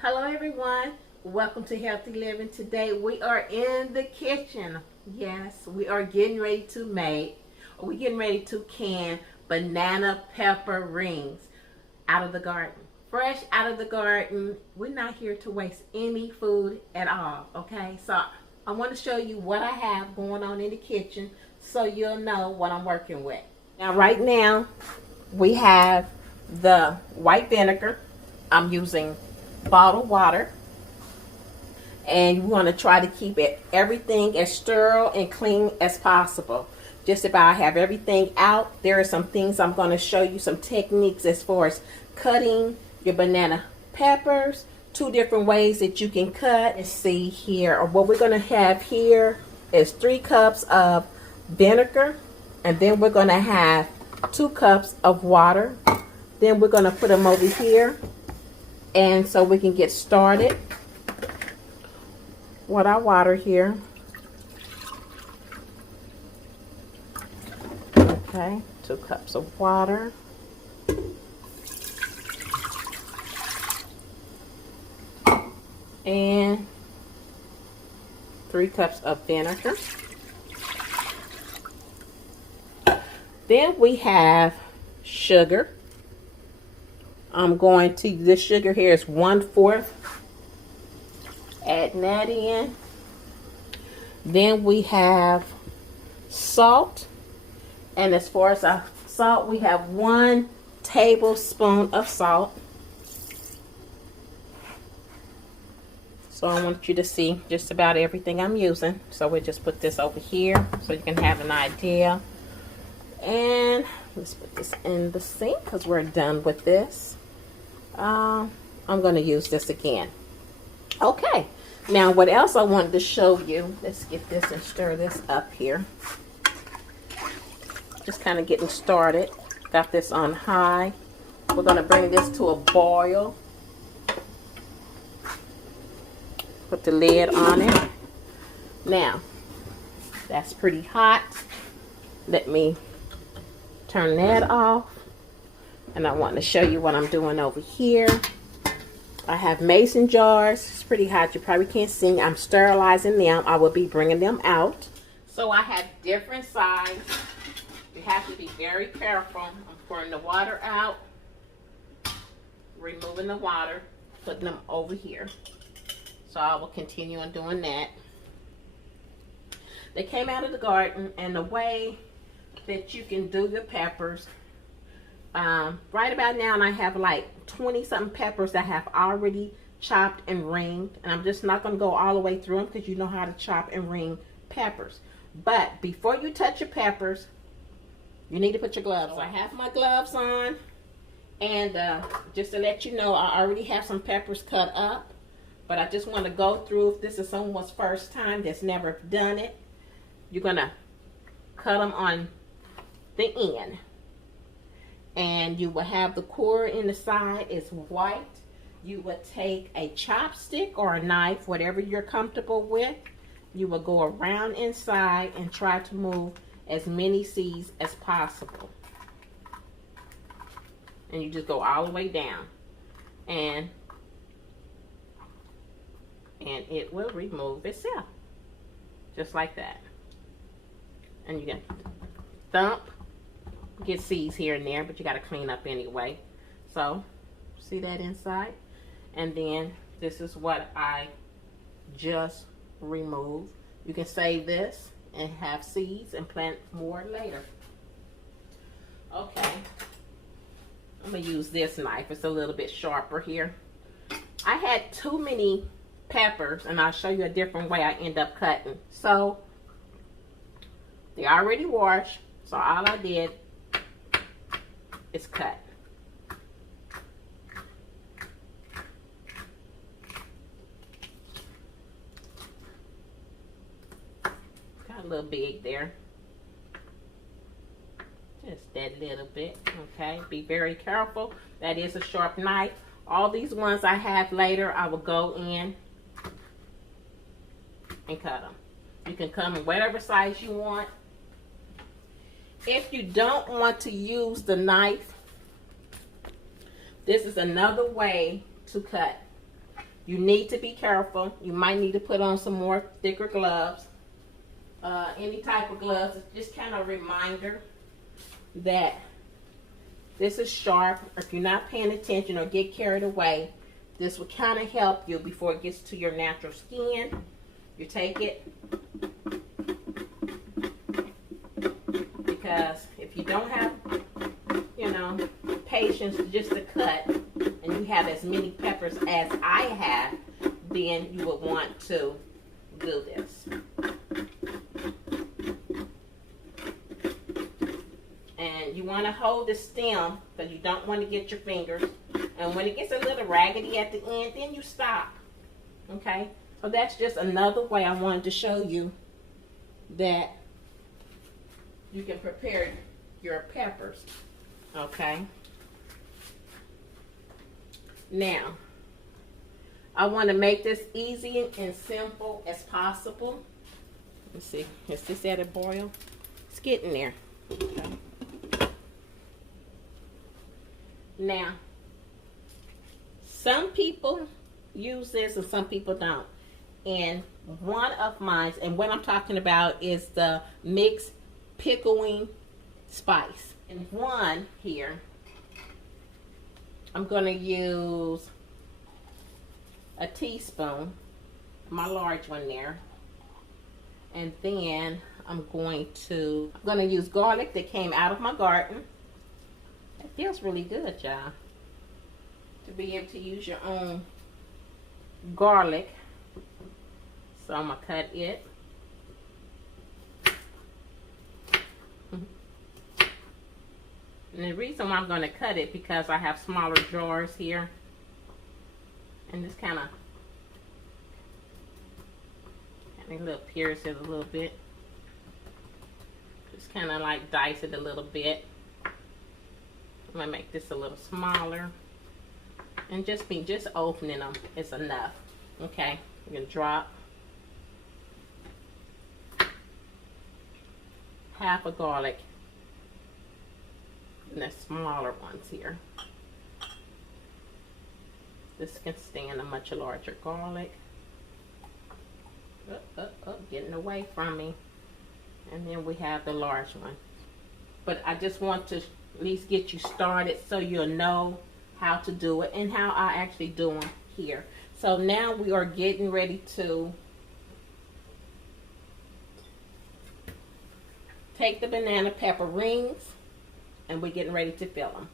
Hello everyone, welcome to Healthy Living. Today we are in the kitchen. Yes, we are getting ready to can banana pepper rings out of the garden. Fresh out of the garden. We're not here to waste any food at all, okay? So I want to show you what I have going on in the kitchen so you'll know what I'm working with. Now right now we have the white vinegar. I'm using bottled water, and you want to try to keep everything as sterile and clean as possible. Just about have everything out. There are some things I'm going to show you, some techniques as far as cutting your banana peppers, 2 different ways that you can cut. And see here, or what we're going to have here is 3 cups of vinegar, and then we're going to have 2 cups of water. Then we're going to put them over here, and so we can get started with our water here. Okay, 2 cups of water. And 3 cups of vinegar. Then we have sugar. This sugar here is 1/4. Adding that in. Then we have salt. And as far as our salt, we have 1 tablespoon of salt. So I want you to see just about everything I'm using. So we'll just put this over here so you can have an idea. And let's put this in the sink because we're done with this. I'm going to use this again. Okay, now what else I wanted to show you, let's get this and stir this up here. Just kind of getting started. Got this on high. We're going to bring this to a boil. Put the lid on it. Now, that's pretty hot. Let me turn that off. And I want to show you what I'm doing over here. I have mason jars. It's pretty hot. You probably can't see. I'm sterilizing them. I will be bringing them out. So I have different sizes. You have to be very careful. I'm pouring the water out, removing the water, putting them over here. So I will continue on doing that. They came out of the garden, and the way that you can do your peppers, right about now, and I have like 20 something peppers that I have already chopped and ringed, and I'm just not going to go all the way through them because you know how to chop and ring peppers. But before you touch your peppers, you need to put your gloves on. I have my gloves on, and just to let you know, I already have some peppers cut up, but I just want to go through. If this is someone's first time that's never done it, you're going to cut them on the end. And you will have the core in the side is white. You will take a chopstick or a knife, whatever you're comfortable with. You will go around inside and try to move as many seeds as possible. And you just go all the way down. And it will remove itself. Just like that. And you can thump. Get seeds here and there, but you got to clean up anyway. So see that inside, and then this is what I just removed. You can save this and have seeds and plant more later. Okay, I'm gonna use this knife. It's a little bit sharper here. I had too many peppers, and I'll show you a different way I end up cutting. So they already washed, so all I did is cut. Got a little big there. Just that little bit. Okay, be very careful. That is a sharp knife. All these ones I have later, I will go in and cut them. You can come in whatever size you want. If you don't want to use the knife, this is another way to cut. You need to be careful. You might need to put on some more thicker gloves. Any type of gloves. It's just kind of a reminder that this is sharp. If you're not paying attention or get carried away, this will kind of help you before it gets to your natural skin. You take it, because if you don't have, you know, patience just to cut, and you have as many peppers as I have, then you would want to do this. And you want to hold the stem because you don't want to get your fingers. And when it gets a little raggedy at the end, then you stop. Okay? So that's just another way I wanted to show you that you can prepare your peppers. Okay? Now, I want to make this easy and simple as possible. Let's see. Is this at a boil? It's getting there. Okay. Now, some people use this and some people don't. And one of mine, and what I'm talking about is the mixed pickling spice. And one here, I'm going to use a teaspoon, my large one there. And then I'm going to use garlic that came out of my garden. It feels really good, y'all, to be able to use your own garlic. So I'm going to cut it. And the reason why I'm going to cut it, because I have smaller jars here. And this kind of little pierce it a little bit. Just kind of like dice it a little bit. I'm going to make this a little smaller. And just opening them is enough. Okay, I'm going to drop half a garlic in the smaller ones here. This can stand a much larger garlic. Getting away from me. And then we have the large one. But I just want to at least get you started so you'll know how to do it and how I actually do them here. So now we are getting ready to take the banana pepper rings, and we're getting ready to fill them.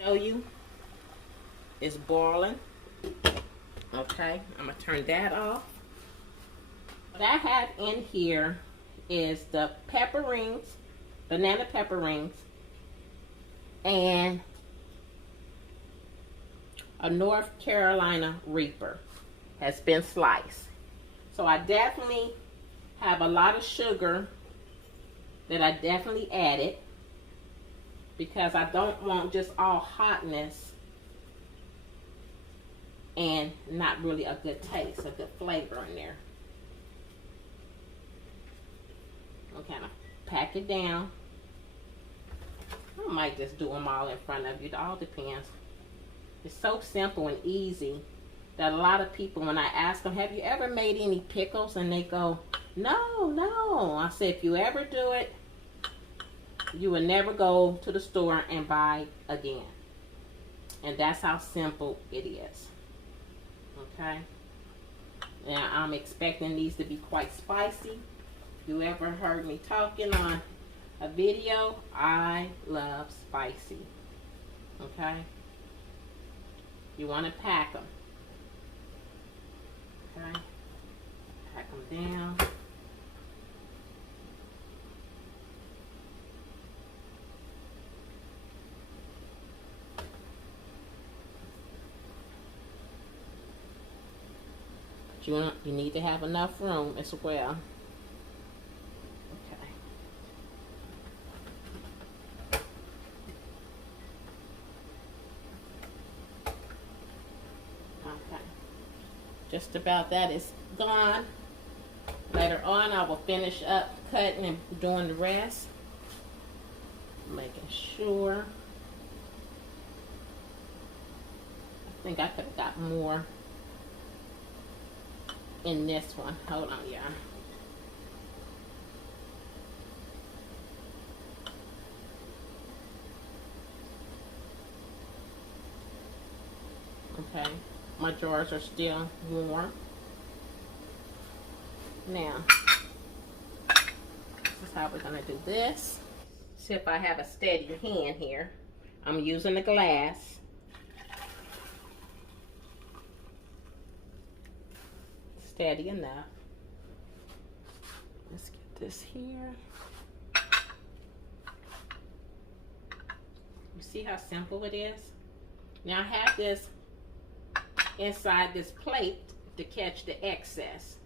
Show you, it's boiling. Okay, I'm gonna turn that off. What I have in here is the pepper rings, banana pepper rings, and a North Carolina Reaper has been sliced. So I definitely have a lot of sugar that I definitely added, because I don't want just all hotness and not really a good taste, a good flavor in there. I'll kind of pack it down. I might just do them all in front of you. It all depends. It's so simple and easy that a lot of people, when I ask them, have you ever made any pickles? And they go, no, no. I said, if you ever do it, you will never go to the store and buy again. And that's how simple it is. Okay? Now, I'm expecting these to be quite spicy. If you ever heard me talking on a video, I love spicy. Okay? You want to pack them. Okay? Pack them down. You need to have enough room as well. Okay. Okay. Just about that is gone. Later on, I will finish up cutting and doing the rest. Making sure think I could have got more in this one. Hold on, y'all. Okay, my jars are still warm. Now, this is how we're gonna do this. See if I have a steadier hand here. I'm using the glass. Steady enough. Let's get this here. You see how simple it is? Now I have this inside this plate to catch the excess.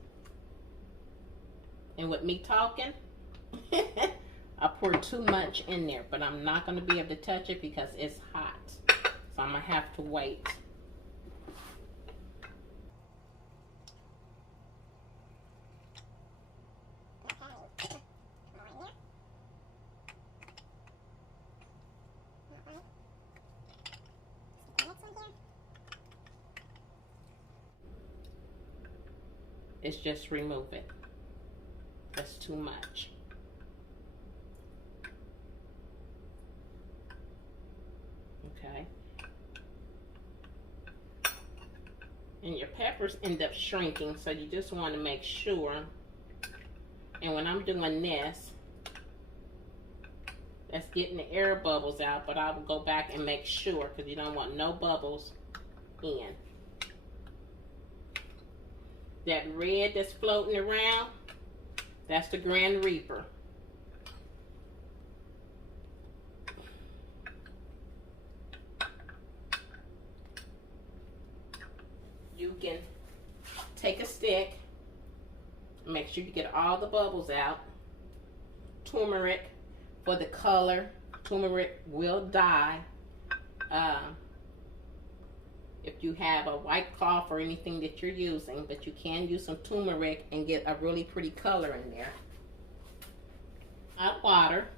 And with me talking, I poured too much in there, but I'm not going to be able to touch it because it's hot. So I'm going to have to wait. It's just remove it. That's too much. Okay. And your peppers end up shrinking, so you just want to make sure. And when I'm doing this, that's getting the air bubbles out, but I will go back and make sure because you don't want no bubbles in. That red that's floating around, that's the Grand Reaper. You can take a stick, make sure you get all the bubbles out. Turmeric for the color. Turmeric will dye. If you have a white cloth or anything that you're using, but you can use some turmeric and get a really pretty color in there. Hot water.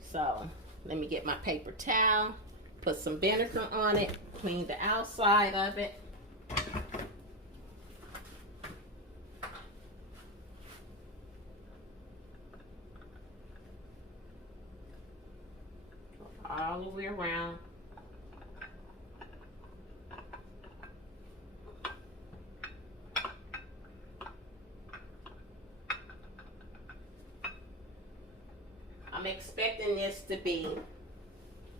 So let me get my paper towel, put some vinegar on it, clean the outside of it. All the way around. I'm expecting this to be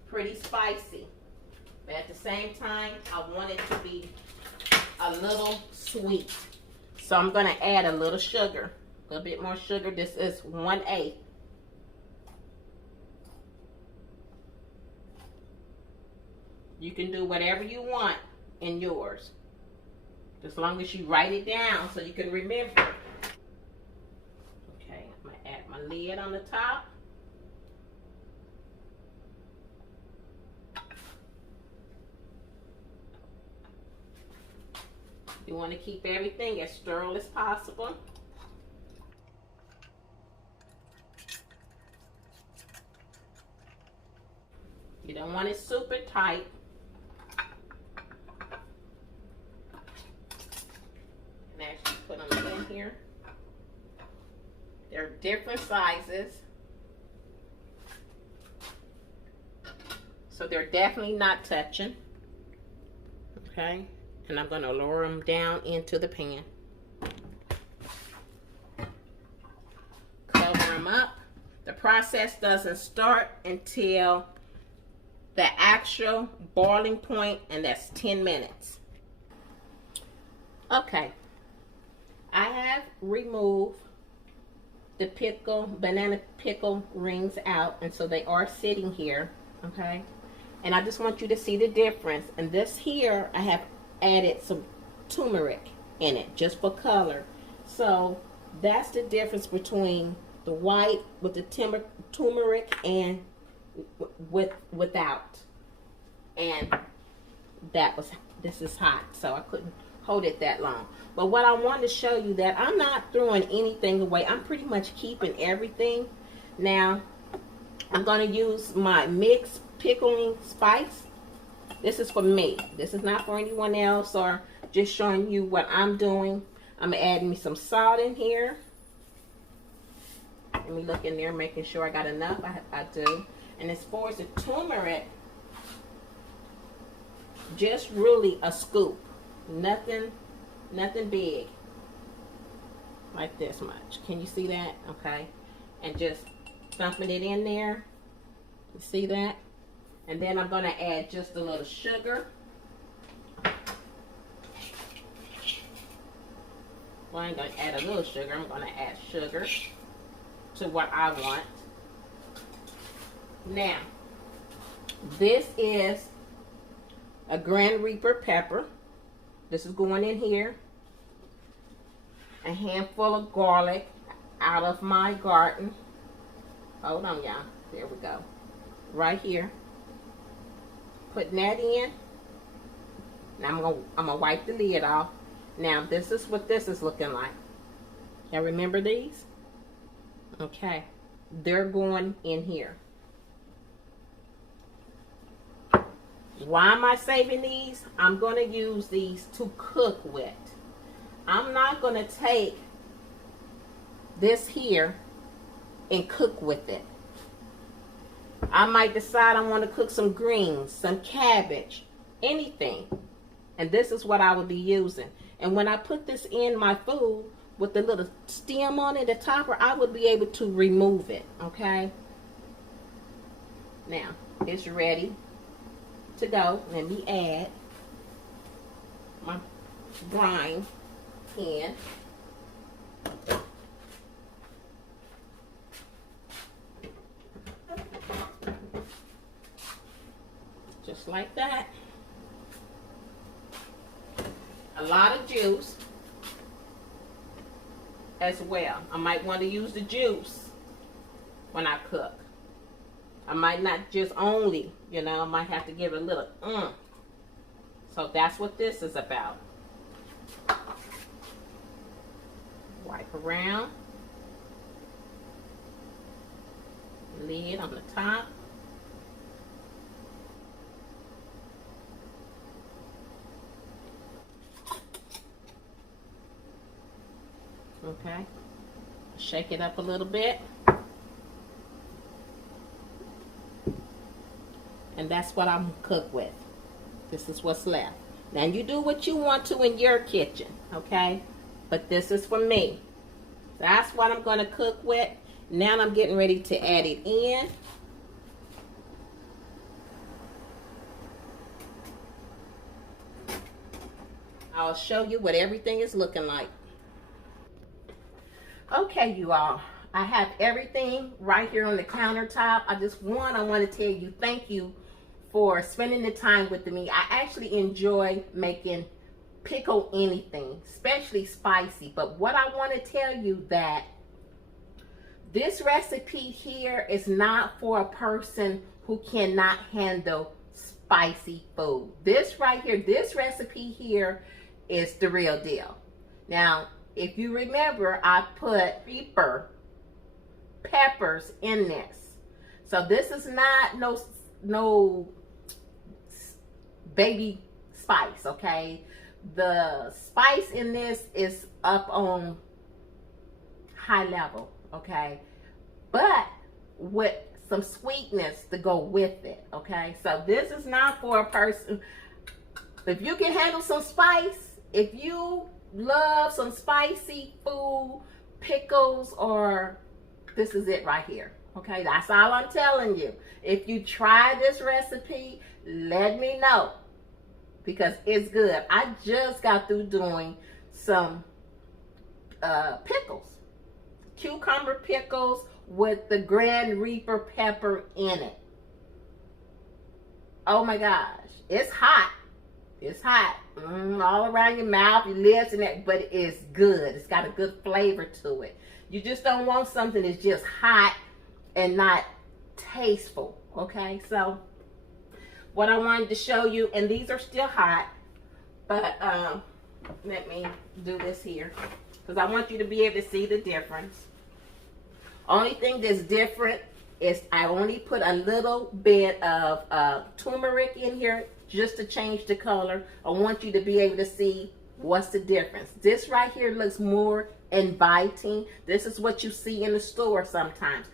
pretty spicy, but at the same time, I want it to be a little sweet. So I'm going to add a little sugar, a little bit more sugar. This is 1/8. You can do whatever you want in yours, as long as you write it down so you can remember. Okay, I'm going to add my lid on the top. You want to keep everything as sterile as possible. You don't want it super tight. And actually put them in here. They're different sizes. So they're definitely not touching. Okay. And I'm going to lower them down into the pan. Cover them up. The process doesn't start until the actual boiling point, and that's 10 minutes. Okay. I have removed the banana pickle rings out, and so they are sitting here. Okay. And I just want you to see the difference. And this here, I have added some turmeric in it just for color. So that's the difference between the white with the turmeric and without. And this is hot, so I couldn't hold it that long. But what I wanted to show you, that I'm not throwing anything away. I'm pretty much keeping everything. Now I'm going to use my mixed pickling spice. This is for me. This is not for anyone else, or just showing you what I'm doing. I'm adding me some salt in here. Let me look in there, making sure I got enough. I do. And as far as the turmeric, just really a scoop. Nothing big. Like this much. Can you see that? Okay. And just dumping it in there. You see that? And then I'm going to add just a little sugar. Well, I ain't going to add a little sugar. I'm going to add sugar to what I want. Now, this is a Grand Reaper pepper. This is going in here. A handful of garlic out of my garden. Hold on, y'all. There we go. Right here. Putting that in. Now I'm gonna wipe the lid off. Now this is what this is looking like. Y'all remember these? Okay. They're going in here. Why am I saving these? I'm going to use these to cook with. I'm not going to take this here and cook with it. I might decide I want to cook some greens, some cabbage, anything. And this is what I will be using. And when I put this in my food with the little stem on it, the topper, I will be able to remove it. Okay? Now, it's ready to go. Let me add my brine in. Just like that. A lot of juice as well. I might want to use the juice when I cook. I might not just only, you know, I might have to give it a little So that's what this is about. Wipe around. Lid on the top. Okay. Shake it up a little bit. And that's what I'm cook with. This is what's left. Now you do what you want to in your kitchen, okay? But this is for me. That's what I'm going to cook with. Now I'm getting ready to add it in. I'll show you what everything is looking like. Okay, you all. I have everything right here on the countertop. I want to tell you thank you for spending the time with me. I actually enjoy making pickle anything, especially spicy. But what I want to tell you that this recipe here is not for a person who cannot handle spicy food. This right here, this recipe here is the real deal. Now, if you remember, I put Reaper peppers in this. So this is not no baby spice, okay? The spice in this is up on high level, okay? But with some sweetness to go with it, okay? So this is not for a person. If you can handle some spice, if you love some spicy food, pickles, or this is it right here. Okay, that's all I'm telling you. If you try this recipe, let me know, because it's good. I just got through doing some pickles, cucumber pickles with the Grand Reaper pepper in it. Oh my gosh, it's hot. It's hot. All around your mouth, your lips, and that, but it's good. It's got a good flavor to it. You just don't want something that's just hot and not tasteful. Okay, so what I wanted to show you, and these are still hot, but let me do this here because I want you to be able to see the difference. Only thing that's different is I only put a little bit of turmeric in here just to change the color. I want you to be able to see what's the difference. This right here looks more inviting. This is what you see in the store sometimes.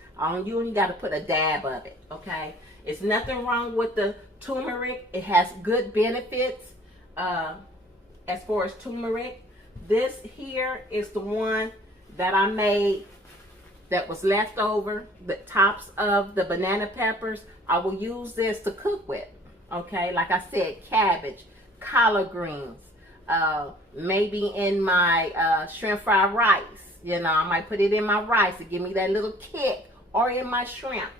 You only got to put a dab of it, okay? It's nothing wrong with the turmeric. It has good benefits as far as turmeric. This here is the one that I made that was left over, the tops of the banana peppers. I will use this to cook with, okay? Like I said, cabbage, collard greens, maybe in my shrimp fried rice. You know, I might put it in my rice to give me that little kick, or in my shrimp.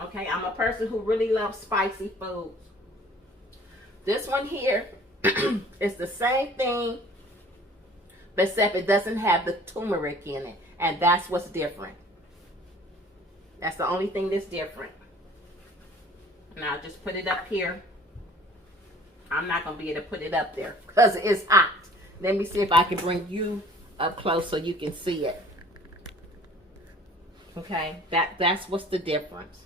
Okay, I'm a person who really loves spicy foods. This one here is the same thing, except it doesn't have the turmeric in it. And that's what's different. That's the only thing that's different. Now I'll just put it up here. I'm not going to be able to put it up there because it's hot. Let me see if I can bring you up close so you can see it. Okay, that's what's the difference.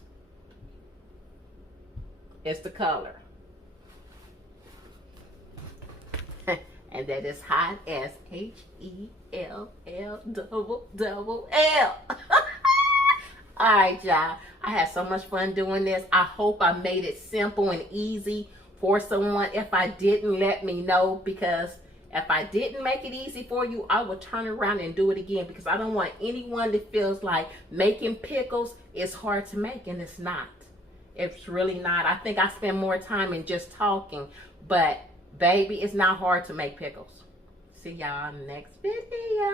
It's the color. And that is hot as HELL. Alright, y'all. I had so much fun doing this. I hope I made it simple and easy for someone. If I didn't, let me know, because if I didn't make it easy for you, I will turn around and do it again, because I don't want anyone that feels like making pickles is hard to make, and it's not. It's really not. I think I spend more time in just talking, but baby, it's not hard to make pickles. See y'all next video.